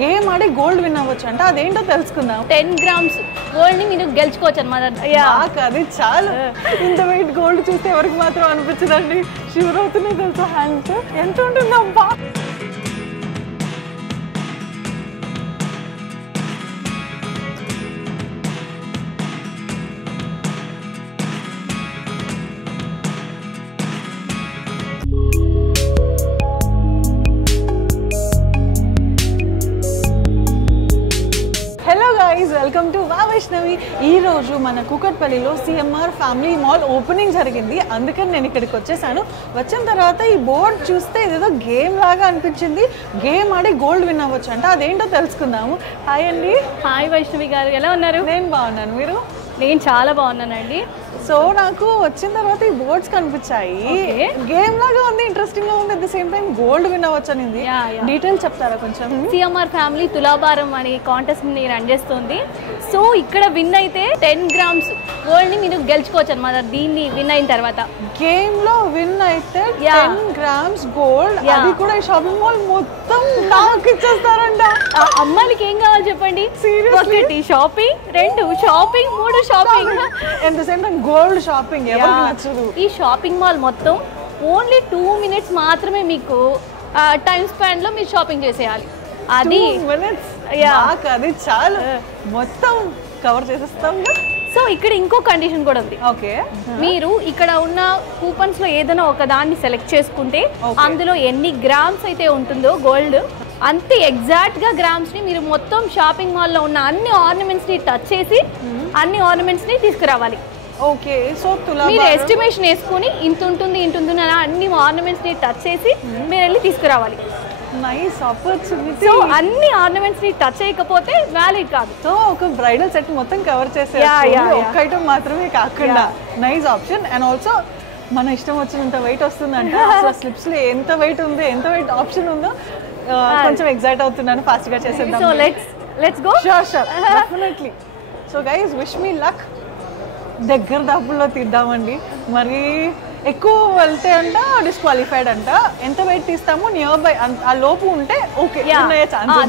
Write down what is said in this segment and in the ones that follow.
Game ఆడి gold win అవ్వచ్చు అంటే అదేంటో తెలుసుకుందాం. 10 grams గోల్డ్ ని మీరు గెలుచుకోవచ్చు అన్నమాట. అది చాలు. ఇంత వెయిట్ గోల్డ్ చూస్తే ఎవరికి మాత్రం అనిపించదండి, షివర్ అవుతున్నాయి తెలుసా హ్యాండ్స్. ఎంత ఉంటుందమ్మా? వెల్కమ్ టు వా వైష్ణవి. ఈ రోజు మన కూకట్పల్లిలో సిఎంఆర్ ఫ్యామిలీ మాల్ ఓపెనింగ్ జరిగింది, అందుకని నేను ఇక్కడికి వచ్చేసాను. వచ్చిన తర్వాత ఈ బోర్డ్ చూస్తే ఇదేదో గేమ్ లాగా అనిపించింది. గేమ్ ఆడి గోల్డ్ విన్ అవ్వచ్చు అంటే అదేంటో తెలుసుకుందాము. హాయ్ అండి. హాయ్ వైష్ణవి గారు, ఎలా ఉన్నారు? నేను బాగున్నాను, మీరు? నేను చాలా బాగున్నానండి. సో నాకు వచ్చిన తర్వాత ఈ బోర్డ్స్ కనిపించాయి, గేమ్ లాగా ఉంది, ఇంట్రెస్టింగ్ గా ఉంది, at the same time gold win అవ్వచ్చు అనింది. డీటెయిల్స్ చెప్తారా కొంచెం? సిఎంఆర్ ఫ్యామిలీ తులాభారం అనే కాంటెస్ట్ ని రన్ చేస్తుంది. సో ఇక్కడ విన్ అయితే 10 grams గోల్డ్ ని మీరు గెలుచుకోవచ్చు అనమాట. దీన్ని విన్ అయిన తర్వాత గేమ్ లో విన్ అయితే 10 grams గోల్డ్, అది కూడా ఈ షాపింగ్ మాల్ మొత్తం నాకు ఇచ్చేస్తారంట. అమ్మాయిలకి ఏం కావాలి చెప్పండి? ఒకటి shopping, 2 shopping, 3 shopping, at the same time gold shopping. ఎవరికి నచ్చదు? ఈ షాపింగ్ మాల్ మొత్తం ఓన్లీ 2 minutes మాత్రమే మీకు టైం స్పాన్ లో మీరు షాపింగ్ చేసేయాలి. అది 2 minutes, అది చాలు, మొత్తం కవర్ చేసేస్తాం. సో ఇక్కడ ఇంకో కండిషన్ కూడా ఉంది. ఓకే, మీరు ఇక్కడ ఉన్న కూపన్స్ లో ఏదైనా ఒక దాన్ని సెలెక్ట్ చేసుకుంటే అందులో ఎన్ని గ్రామ్స్ అయితే ఉంటుందో గోల్డ్, అంతే ఎగ్జాక్ట్ గా గ్రామ్స్ ని మీరు మొత్తం షాపింగ్ మాల్ లో ఉన్న అన్ని ఆర్నమెంట్స్ ని టచ్ చేసి అన్ని ఆర్నమెంట్స్ ని తీసుకురావాలి. ఓకే, సో మీరు ఎస్టిమేషన్ వేసుకుని ఇంత ఉంటుంది అని అన్ని ఆర్నమెంట్స్ ని టచ్ చేసి మీరు వెళ్ళి తీసుకురావాలి. Nice opportunity. సో అన్ని ఆర్నమెంట్స్ ని టచ్ చేయకపోతే వ్యాలిడ్ కాదు. సో ఒక బ్రైడల్ సెట్ మొత్తం కవర్ చేసే ఒక ఐటమ్ మాత్రమే కాకుండా నైస్ ఆప్షన్. అండ్ ఆల్సో మన ఇష్టం వచ్చినంత వెయిట్ వస్తుందంట. అసలు స్లిప్స్ లో ఎంత వెయిట్ ఉంది, ఎంత వెయిట్ ఆప్షన్ ఉందో కొంచెం ఎక్సైట్ అవుతున్నాను. ఫాస్ట్ గా చేసేద్దాం. So let's go. Sure definitely. So guys, wish me luck. దగ్గర దాపుల్లో తీద్దామండి, మరి ఎక్కువ వెళ్తే అంట డిస్క్వాలిఫైడ్ అంట. ఎంత వెయిట్ తీస్తామో నియర్ బై ఆ లోపు ఉంటే ఓకే,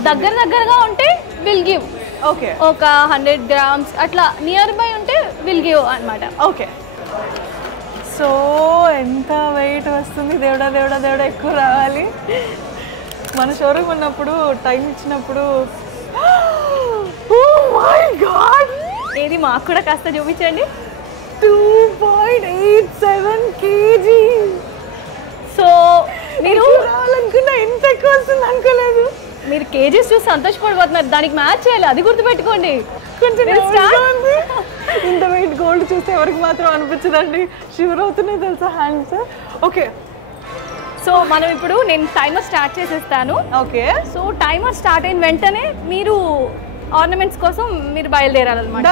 దగ్గరగా ఉంటే విల్ గివ్. ఓకే, ఒక 100 grams అట్లా నియర్ బై ఉంటే విల్ గివ్ అన్నమాట. ఓకే, సో ఎంత వెయిట్ వస్తుంది? దేవుడా దేవుడా దేవుడా, ఎక్కువ రావాలి. మన షోరూమ్ ఉన్నప్పుడు టైం ఇచ్చినప్పుడు ఏది మాకు కూడా కాస్త చూపించండి. 2.87 kg. సో మీరు రావాలనుకున్నా ఎంత ఎక్కువ వస్తుంది అనుకోలేదు. మీరు కేజీస్ చూసి సంతోషపడిపోతున్నారు, దానికి మ్యాచ్ చేయాలి, అది గుర్తుపెట్టుకోండి. కొంచెం ఇంత వెయిట్ గోల్డ్ చూస్తే ఎవరికి మాత్రం అనిపించదండి, షివర్ అవుతున్నాయి తెలుసా హ్యాండ్స్. ఓకే, సో మనం ఇప్పుడు నేను టైమర్ స్టార్ట్ చేసేస్తాను. ఓకే, సో టైమర్ స్టార్ట్ అయిన వెంటనే మీరు ఆర్నమెంట్స్ కోసం మీరు బయలుదేరాలన్నమాట.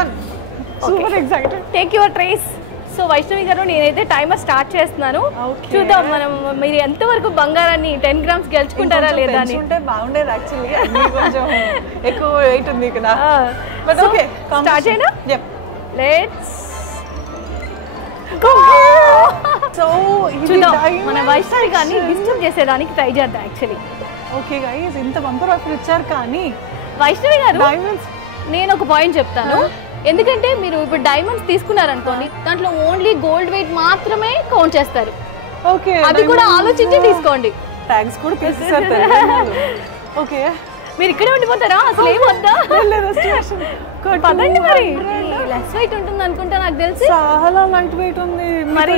Super excited. Take your trays. So Vaishnavi garu, నేనైతే టైమర్ స్టార్ట్ చేస్తున్నాను. చూద్దాం మనం మీరు ఎంతవరకు బంగారాన్ని 10 grams గెలుచుకుంటారా లేదా అని. బాగుండేది యాక్చువల్లీ, కొంచెం ఎక్కువ వెయిట్ ఉంది కదా. బట్ ఓకే, స్టార్ట్ చేయనా? లెట్స్ సో చూద్దాం, మన వైష్ణవి గారిని డిస్టర్బ్ చేసేదానికి ట్రై చేద్దాం యాక్చువల్లీ. ఓకే గైస్, ఇంత బంపర్ ఆఫర్ ఇచ్చారు కానీ వైష్ణవి గారు, నేను ఒక పాయింట్ చెప్తాను. ఎందుకంటే మీరు ఇప్పుడు డైమండ్స్ తీసుకున్నారనుకోండి, దాంట్లో ఓన్లీ గోల్డ్ వెయిట్ మాత్రమే కౌంట్ చేస్తారు. ఓకే, అది కూడా ఆలోచించి తీసుకోండి. ట్యాగ్స్ కూడా తీసేసారు. ఓకే, మీరు ఇక్కడే ఉండిపోతారా? అసలు ఏమొద్దా? పదండి. మరి లెస్ వెయిట్ ఉంటుంది అనుకుంటా, నాకు తెలిసి చాలా లైట్ వెయిట్ ఉంది. మరి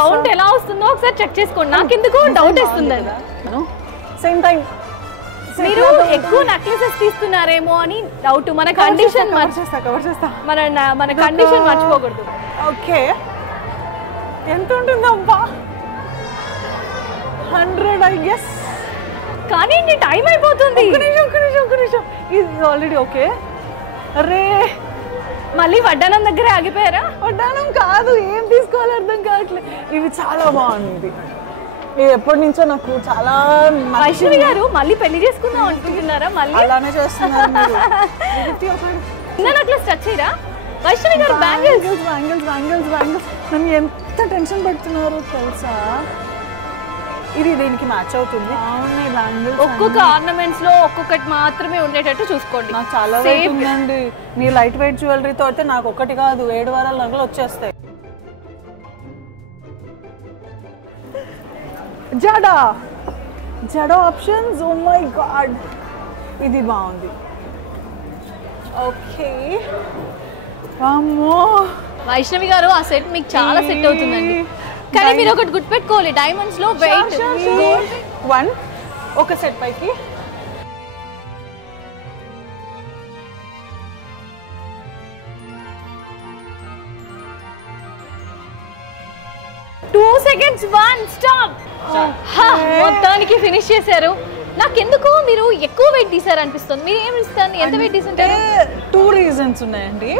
కౌంట్ ఎలా వస్తుందో ఒకసారి చెక్ చేసుకోండి, నాకెందుకు డౌట్ వస్తుంది. సేమ్ టైం మీరు ఎక్కువ నెక్లెసెస్ తీస్తున్నారేమో అని డౌట్. మన కండిషన్ మన కండిషన్ మర్చిపోకూడదు. ఓకే, ఎంత ఉంటుందమ్మా? 100 ఐ గెస్. కానీ టైం అయిపోతుంది. ఒక్క నిమిషం. ఇది ఆల్రెడీ ఓకే. అరే, మళ్ళీ వడ్డానం దగ్గరే ఆగిపోయారా? వడ్డానం కాదు, ఏం తీసుకోవాలి అర్థం కావట్లేదు. ఇవి చాలా బాగుంది. ఎప్పటి నుంచో నాకు చాలా. వైష్ణవి గారు, మళ్ళీ పెళ్లి చేసుకుందాం అనుకుంటున్నారా? మళ్ళీ అలానే చేస్తున్నారు. నెక్లెస్ టచ్ చేయరా వైష్ణవి గారు? బ్యాంగిల్స్ నన్ను ఎంత టెన్షన్ పెడుతున్నారో తెలుసా. ఇది దీనికి మ్యాచ్ అవుతుంది. ఒక్కొక్క ఆర్నమెంట్స్ లో ఒక్కొక్కటి మాత్రమే ఉండేటట్టు చూసుకోండి. నాకు చాలా వెయిట్ ఉందండి. నీ లైట్ వెయిట్ జ్యువెలరీతో అయితే నాకు ఒకటి కాదు 7 వారాల నగలు వచ్చేస్తాయి. Jada options. Oh my God, ఇది బాగుంది. ఓకే అమ్మో వైష్ణవి గారు, ఆ సెట్ మీకు చాలా సెట్ అవుతుందండి. కానీ మీరు ఒకటి గుర్తుపెట్టుకోవాలి, డైమండ్స్ లో వెయిట్ 1 ఒక సెట్ పైకి 2 seconds 1 స్టాప్. మొత్తానికి ఫినిష్ చేశారు. నాకెందుకు మీరు ఎక్కువ వెయిట్ తీసారు అనిపిస్తుంది. మీరు ఏమి ఇస్తారు, ఎంత వెయిట్ తీసుంటారు? 2 రీజన్స్ ఉన్నాయండి.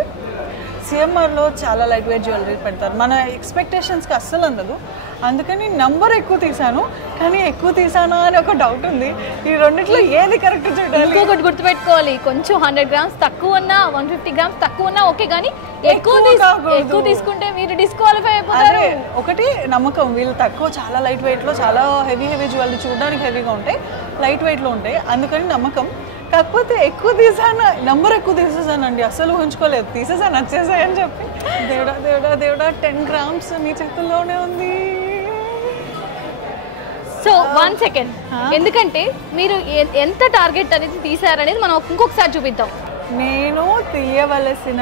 సిఎంఆర్లో చాలా లైట్ వెయిట్ జ్యువెలరీ పెడతారు, మన ఎక్స్పెక్టేషన్స్కి అస్సలు అందదు. అందుకని నంబర్ ఎక్కువ తీసాను, కానీ ఎక్కువ తీసానా అని ఒక డౌట్ ఉంది. ఈ రెండిట్లో ఏది కరెక్ట్ చూడాలి. ఇంకొకటి గుర్తుపెట్టుకోవాలి, కొంచెం 100 grams తక్కువ ఉన్నా 150 grams తక్కువ ఉన్నా ఓకే, కానీ ఎక్కువ తీసుకుంటే మీరు డిస్క్వాలిఫై అయిపోతారు. ఒకటి నమ్మకం, వీళ్ళు తక్కువ చాలా లైట్ వెయిట్లో చాలా హెవీ జ్యువెలరీ చూడడానికి హెవీగా ఉంటాయి, లైట్ వెయిట్లో ఉంటాయి, అందుకని నమ్మకం. కాకపోతే ఎక్కువ తీసాను, నంబర్ ఎక్కువ తీసేసానండి, అస్సలు ఊహించుకోలేదు. తీసేసాను వచ్చేసాయని చెప్పి. దేవుడా దేవుడా దేవుడా, 10 grams మీ చేతుల్లోనే ఉంది. సో 1 second, ఎందుకంటే మీరు ఎంత టార్గెట్ అనేది తీసారనేది మనం ఇంకొకసారి చూపిద్దాం. నేను తీయవలసిన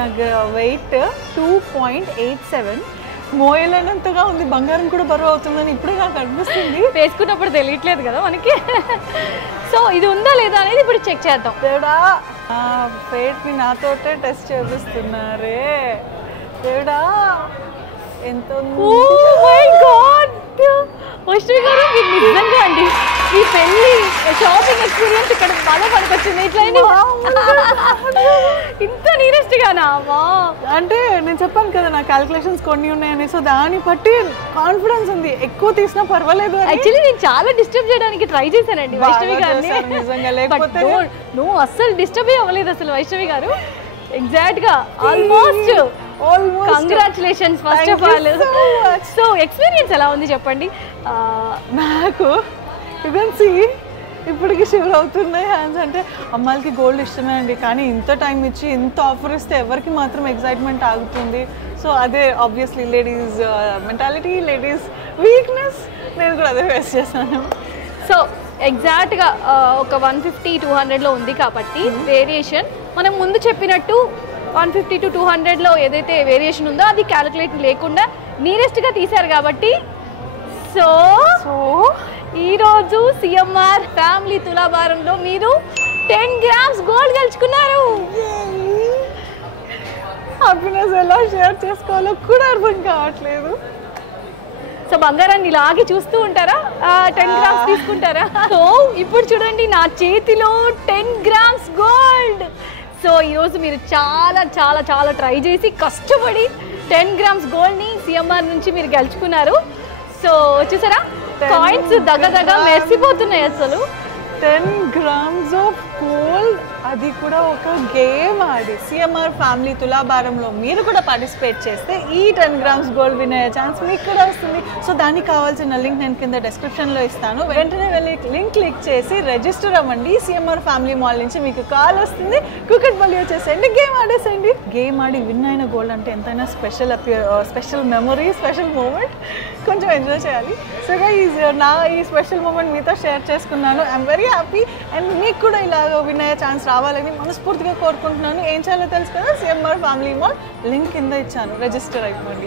వెయిట్ 2.87, మోయలేనంతగా ఉంది. బంగారం కూడా బరువు అవుతుందని ఇప్పుడే నాకు అనిపిస్తుంది. వేసుకున్నప్పుడు తెలియట్లేదు కదా మనకి. సో ఇది ఉందా లేదా అనేది ఇప్పుడు చెక్ చేద్దాం. దేవుడా, ఫేట్ని నాతోటే టెస్ట్ చేపిస్తున్నారే. దేవుడా, ఎంత వైష్ణవి గారు, మీరు నిజంగా అండి ఈ పెళ్లి షాపింగ్ ఎక్స్పీరియన్స్ ఇక్కడ బాగా పనికొచ్చింది. ఇట్లా ఇంత నీరెస్ట్ గానా? అంటే నేను చెప్పాను కదా నా క్యాలిక్యులేషన్స్ కొన్ని ఉన్నాయని, సో దాన్ని బట్టి కాన్ఫిడెన్స్ ఉంది. ఎక్కువ తీసినా పర్వాలేదు. యాక్చువల్లీ నేను చాలా డిస్టర్బ్ చేయడానికి ట్రై చేశానండి వైష్ణవి గారిని. నువ్వు అస్సలు డిస్టర్బ్ అవ్వలేదు అసలు వైష్ణవి గారు. ఎగ్జాక్ట్ గా almost. Congratulations first of all. So experience ఎలా ఉంది చెప్పండి. నాకు ఇప్పటికి షివర్ అవుతున్నాయి హ్యాండ్స్. అంటే అమ్మాయిలకి గోల్డ్ ఇష్టమే అండి, కానీ ఇంత టైం ఇచ్చి ఇంత ఆఫర్ ఇస్తే ఎవరికి మాత్రం ఎక్సైట్మెంట్ ఆగుతుంది. సో అదే obviously ladies mentality, ladies weakness. నేను కూడా అదే ఫేస్ చేశాను. సో ఎగ్జాక్ట్గా ఒక 150-200లో ఉంది కాబట్టి వేరియేషన్ మనం ముందు చెప్పినట్టు 150 to 200లో ఏదైతే వేరియేషన్ ఉందో అది క్యాలిక్యులేట్ లేకుండా నీరెస్ట్గా తీశారు కాబట్టి. సో ఈరోజు సిఎంఆర్ ఫ్యామిలీ తులాభారంలో మీరు 10 grams గోల్డ్ గెలుచుకున్నారు. హ్యాపీనెస్ ఎలా షేర్ చేసుకోవాలో కూడా అర్థం కావట్లేదు. సో బంగారాన్ని ఇలాగే చూస్తూ ఉంటారా, 10 grams తీసుకుంటారా? సో ఇప్పుడు చూడండి నా చేతిలో 10 grams గోల్డ్. సో ఈరోజు మీరు చాలా చాలా చాలా ట్రై చేసి కష్టపడి 10 grams గోల్డ్ని సిఎంఆర్ నుంచి మీరు గెలుచుకున్నారు. సో చూసారా, కాయిన్స్ దగ్గర మెరిసిపోతున్నాయి అసలు. 10 grams ఆఫ్ గోల్డ్, అది కూడా ఒక గేమ్ ఆడి సిఎంఆర్ ఫ్యామిలీ తులాభారంలో మీరు కూడా పార్టిసిపేట్ చేస్తే ఈ 10 grams గోల్డ్ వినే ఛాన్స్ మీకు కూడా వస్తుంది. సో దానికి కావాల్సిన లింక్ నేను కింద డిస్క్రిప్షన్లో ఇస్తాను. వెంటనే వెళ్ళి లింక్ క్లిక్ చేసి రిజిస్టర్ అవ్వండి. సిఎంఆర్ ఫ్యామిలీ మాల్ నుంచి మీకు కాల్ వస్తుంది, కుకట్పల్లి వచ్చేసేయండి, గేమ్ ఆడేసేయండి. గేమ్ ఆడి విన్ అయిన గోల్డ్ అంటే ఎంతైనా స్పెషల్ మెమరీ, స్పెషల్ మూమెంట్, కొంచెం ఎంజాయ్ చేయాలి. సో గైస్, నా ఈ స్పెషల్ మూమెంట్ మీతో షేర్ చేసుకున్నాను. I'm very happy. అండ్ మీకు కూడా ఇలాగ విన్ అయ్యే ఛాన్స్ రావాలని మనస్ఫూర్తిగా కోరుకుంటున్నాను. ఏం చేయాలో తెలుసు కదా, సిఎంఆర్ ఫ్యామిలీ మాల్ లింక్ కింద ఇచ్చాను, రిజిస్టర్ అయిపోండి.